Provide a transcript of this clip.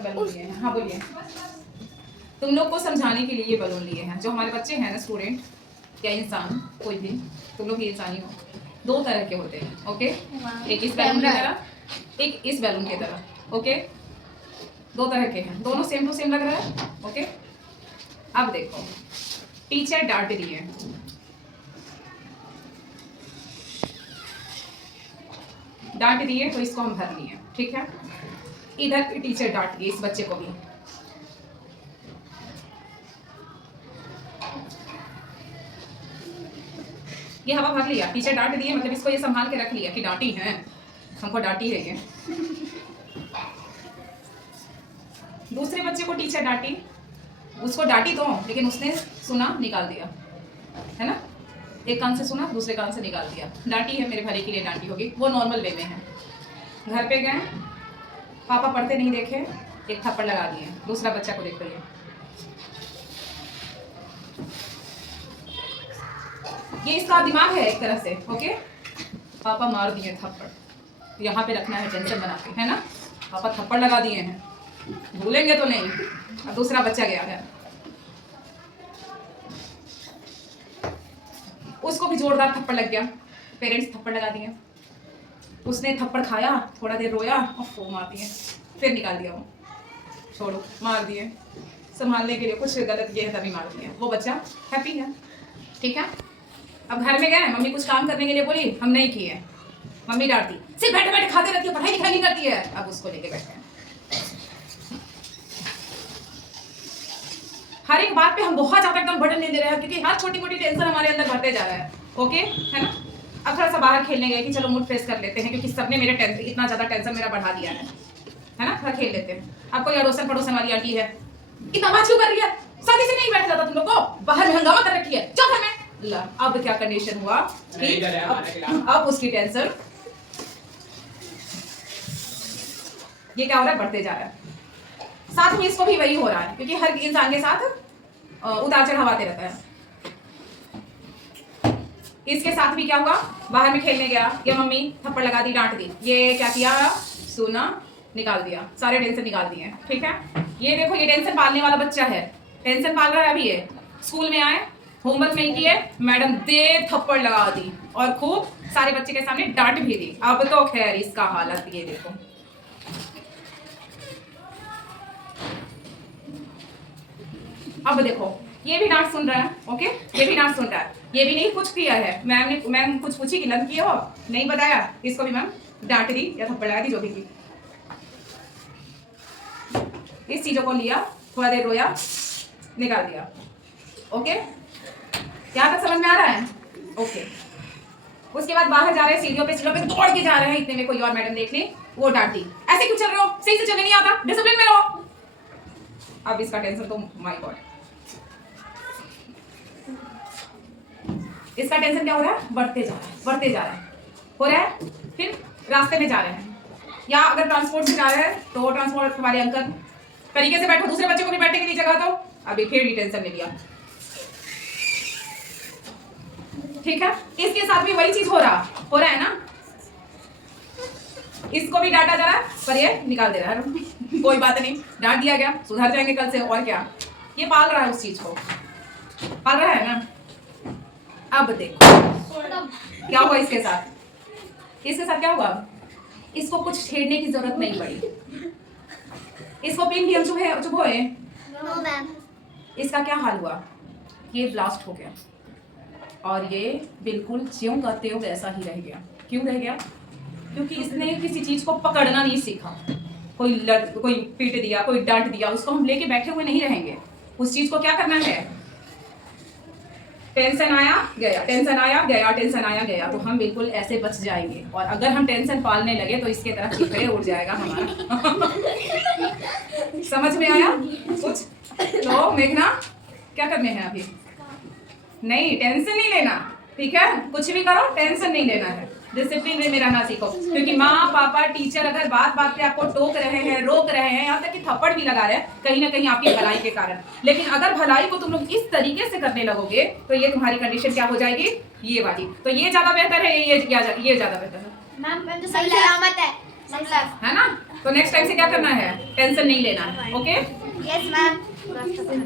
Balloon लिए हैं। हाँ बोलिए। तुम लोग को समझाने के लिए ये बलून लिए हैं। जो हमारे बच्चे हैं ना, स्टूडेंट या इंसान कोई भी, तुम लोग ये इंसान ही हो, दो तरह के होते हैं। ओके, एक इस बैलून की तरह, एक इस बैलून की तरह। ओके, दो तरह के हैं, दोनों सेम टू सेम लग रहा है। ओके, अब देखो, टीचर डांट रही है, डांट रही है तो इसको हम भर लिए। ठीक है, इधर टीचर डांट रही है इस बच्चे को भी। ये हवा भर लिया, टीचर डांट रही है, मतलब इसको ये संभाल के रख लिया कि डांटी है, हमको डांटी है ये। दूसरे बच्चे को टीचर डांटी, उसको डांटी तो लेकिन उसने सुना, निकाल दिया, है ना। एक कान से सुना, दूसरे कान से निकाल दिया। डांटी है, मेरे भले के लिए डांटी होगी, वो नॉर्मल वे में है। घर पे गए, पापा पढ़ते नहीं देखे, एक थप्पड़ लगा दिए। दूसरा बच्चा को देखो, ये इसका दिमाग है एक तरह से। ओके, पापा मार दिए थप्पड़, यहाँ पे रखना है टेंशन बना के, है ना। पापा थप्पड़ लगा दिए हैं, भूलेंगे तो नहीं। अब दूसरा बच्चा गया है, उसको भी जोरदार थप्पड़ लग गया, पेरेंट्स थप्पड़ लगा दिए। उसने थप्पड़ खाया, थोड़ा देर रोया और मार दिए, फिर निकाल दिया। वो छोड़ो, मार दिए, संभालने के लिए कुछ गलत किए तभी मार दिए। वो बच्चा हैप्पी है। ठीक है, अब घर में गए, मम्मी कुछ काम करने के लिए बोली, हम नहीं किए, मम्मी डांटती, सिर्फ बैठे बैठे खाते रहती है, पढ़ाई लिखाई नहीं करती है। अब उसको लेके बैठे हैं। हर एक बात पे हम बहुत ज्यादा एकदम बर्डन नहीं दे रहे हैं, क्योंकि हर छोटी मोटी टेंशन हमारे अंदर बढ़ते जा रहा है। ओके, है ना। अब थोड़ा सा बाहर खेलने गए कि चलो मूड फ्रेश कर लेते हैं, क्योंकि सबने मेरे टेंशन, इतना ज्यादा टेंशन मेरा बढ़ा दिया है ना। थोड़ा खेल लेते हैं। अब कोई अड़ोसन पड़ोसन वाली आंटी है, इतना बात क्यों कर रही है, शादी से नहीं बैठ जाता तुम लोग को, बाहर में हंगामा कर रखी है, चल घर में। अब क्या कंडीशन हुआ कि अब उसकी टेंशन, ये क्या हो रहा है, बढ़ते जा रहा है। साथ में इसको भी वही हो रहा है, क्योंकि हर इंसान के साथ उतार चढ़ाव आते रहता है। इसके साथ भी क्या हुआ, बाहर में खेलने गया, या मम्मी थप्पड़ लगा दी, डांट दी, ये क्या किया, सुना, निकाल दिया, सारे टेंशन निकाल दिए। ठीक है, ये देखो, ये टेंशन पालने वाला बच्चा है, टेंशन पाल रहा है। अभी ये स्कूल में आए, होमवर्क नहीं किए, मैडम दे थप्पड़ लगा दी, और खूब सारे बच्चे के सामने डांट भी दी। अब तो खैर इसका हालत ये देखो। अब देखो, ये भी डांट सुन रहा है। ओके, ये भी डांट सुन रहा है, ये भी नहीं कुछ किया है। मैम कुछ पूछी कि लंच किए हो, नहीं बताया, इसको भी मैम डांट दी या थप्पड़ लगा दी, जो भी की। इस चीजों को लिया, थोड़ा देर रोया, निकाल दिया। ओके, यहाँ तक समझ में आ रहा है। ओके, उसके बाद बाहर जा रहे हैं, सीढ़ियों पे दौड़ के जा रहे हैं, इतने में कोई और मैडम देख ली, वो डांटी, ऐसे क्यों चल रहे हो, सही से चलने नहीं आता, डिसिप्लिन में रहो। अब इसका टेंशन तो माय गॉड, इसका टेंशन क्या हो रहा है, बढ़ते जा रहा है, बढ़ते जा रहा है, हो रहा है। फिर रास्ते में जा रहे हैं, या अगर ट्रांसपोर्ट से जा रहे हैं तो ट्रांसपोर्ट वाले अंकल, तरीके से बैठो, दूसरे बच्चों को भी बैठने के लिए जगह दो। अभी फिर भी टेंशन ले लिया। ठीक है, इसके साथ भी वही चीज हो रहा है ना। इसको भी डांटा जा रहा है, पर ये निकाल दे रहा है। कोई बात नहीं, डांट दिया गया, सुधर जाएंगे कल से, और क्या। ये पाल रहा है, उस चीज को पाल रहा है ना। अब देखो क्या हुआ इसके साथ, इसके साथ क्या हुआ, इसको कुछ छेड़ने की जरूरत नहीं पड़ी, इसको पिन भी चुप होए। इसका क्या हाल हुआ, ये ब्लास्ट हो गया, और ये बिल्कुल ज्यों का त्यों वैसा ही रह गया। क्यों रह गया, क्योंकि इसने किसी चीज को पकड़ना नहीं सीखा। कोई पीट दिया, कोई डांट दिया, उसको हम लेके बैठे हुए नहीं रहेंगे। उस चीज को क्या करना है, टेंशन आया गया, टेंशन आया गया, टेंशन आया गया, तो हम बिल्कुल ऐसे बच जाएंगे। और अगर हम टेंशन पालने लगे तो इसके तरफ चिखड़े उड़ जाएगा हमारा। समझ में आया कुछ? तो मेघना क्या करने हैं अभी, नहीं टेंशन नहीं लेना। ठीक है, कुछ भी करो टेंशन नहीं लेना है, डिसिप्लिन में रहना सीखो। क्योंकि माँ पापा टीचर अगर बात बात पे आपको टोक रहे हैं, रोक रहे हैं, यहाँ तक कि थप्पड़ भी लगा रहे हैं, कहीं ना कहीं आपकी भलाई के कारण। लेकिन अगर भलाई को तुम लोग इस तरीके से करने लगोगे तो ये तुम्हारी कंडीशन क्या हो जाएगी, ये वाली। तो ये ज्यादा बेहतर है, ये ज्यादा बेहतर है, मैम तो सही सलामत है ना। तो नेक्स्ट टाइम से क्या करना है, टेंशन नहीं लेना है, ओके। Yes ma'am.